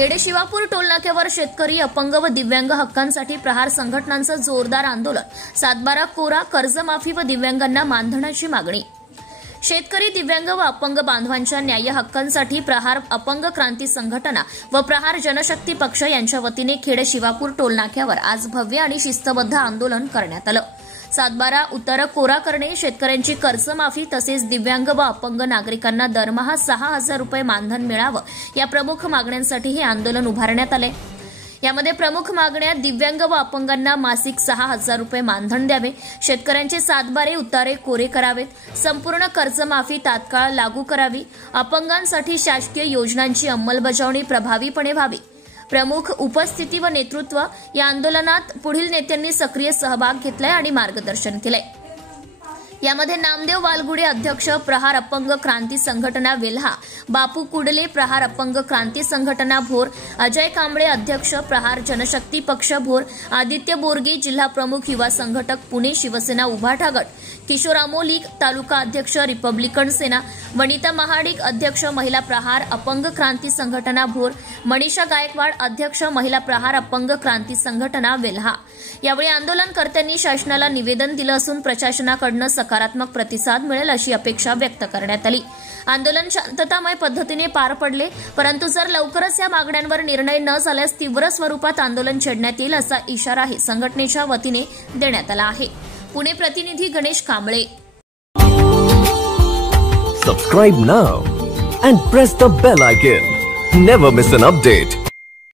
खेडे शिवापूर टोलनाक्यावर शेतकरी, अपंग व दिव्यांग हक्कांसाठी प्रहार संघटनांचं जोरदार आंदोलन. 7/12 कोरा, कर्जमाफी व दिव्यांगांना मानधनाची मागणी. शेतकरी, दिव्यांग व अपंग बांधवांच्या न्याय्य हक्कांसाठी प्रहार अपंग क्रांती संघटना व प्रहार जनशक्ती पक्ष यांच्या वतीने खेडे शिवापूर टोलनाक्यावर आज भव्य आणि शिस्तबद्ध आंदोलन करण्यात आलं. 7/12 उतारा कोरा करणे, शेतकऱ्यांची कर्जमाफी तसेच दिव्यांग व अपंग नागरिकांना दरमहा 6,000 रुपये मानधन मिळावं या प्रमुख मागण्यांसाठी हे आंदोलन उभारण्यात आले. यामध्ये प्रमुख मागण्या: दिव्यांग व अपंगांना मासिक 6,000 रुपये मानधन द्यावे, शेतकऱ्यांचे 7/12 उतारे कोरे करावेत, संपूर्ण कर्जमाफी तात्काळ लागू करावी, अपंगांसाठी शासकीय योजनांची अंमलबजावणी प्रभावीपणे व्हावी. प्रमुख उपस्थिती व नेतृत्व. या आंदोलनात पुढील नेत्यांनी सक्रिय सहभाग घेतलाय आणि मार्गदर्शन केलंय. यामध्ये नामदेव वालगुडे अध्यक्ष, प्रहार अपंग क्रांती संघटना वेल्हा, बापू कुडले, प्रहार अपंग क्रांती संघटना भोर, अजय कांबळे अध्यक्ष, प्रहार जनशक्ती पक्ष भोर, आदित्य बोरगे जिल्हा प्रमुख, युवा संघटक पुणे, शिवसेना उभाटा गट, किशोर आमोलीग तालुका अध्यक्ष, रिपब्लिकन सेना, वनिता महाडिक अध्यक्ष, महिला प्रहार अपंग क्रांती संघटना भोर, मनीषा गायकवाड अध्यक्ष, महिला प्रहार अपंग क्रांती संघटना वेल्हा. यावेळी आंदोलनकर्त्यांनी शासनाला निवेदन दिलं असून प्रशासनाकडून सकारात्मक प्रतिसाद मिळेल अशी अपेक्षा व्यक्त करण्यात आली. आंदोलन शांततामय पद्धतीने पार पडले, परंतु जर लवकरच या मागण्यांवर निर्णय न झाल्यास तीव्र स्वरूपात आंदोलन छेडण्यात येईल असा इशाराही संघटनेच्या वतीने देण्यात आला आहे. पुणे प्रतिनिधी Ganesh Kamble. Subscribe now and press the bell icon. Never miss an update.